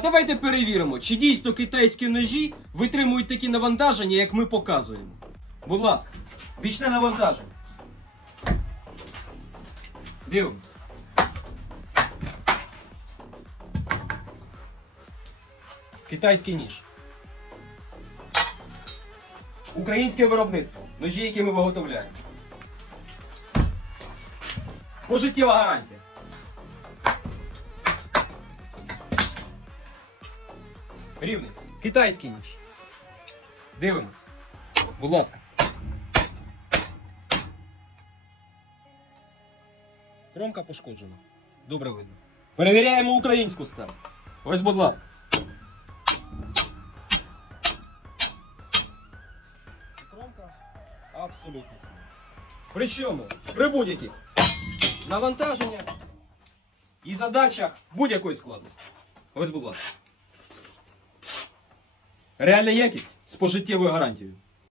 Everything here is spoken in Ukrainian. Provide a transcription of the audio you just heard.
Давайте перевіримо, чи дійсно китайські ножі витримують такі навантаження, як ми показуємо. Будь ласка, бічне навантаження. Дивимось. Китайський ніж. Українське виробництво. Ножі, які ми виготовляємо. Пожиттєва гарантія. Рівний. Китайський ніж. Дивимось. Будь ласка. Кромка пошкоджена. Добре видно. Перевіряємо українську сталь. Ось, будь ласка. Кромка абсолютно ціла. Причому при будь-яких навантаженнях і задачах будь-якої складності. Ось, будь ласка. Реальна якість з пожиттєвою гарантією.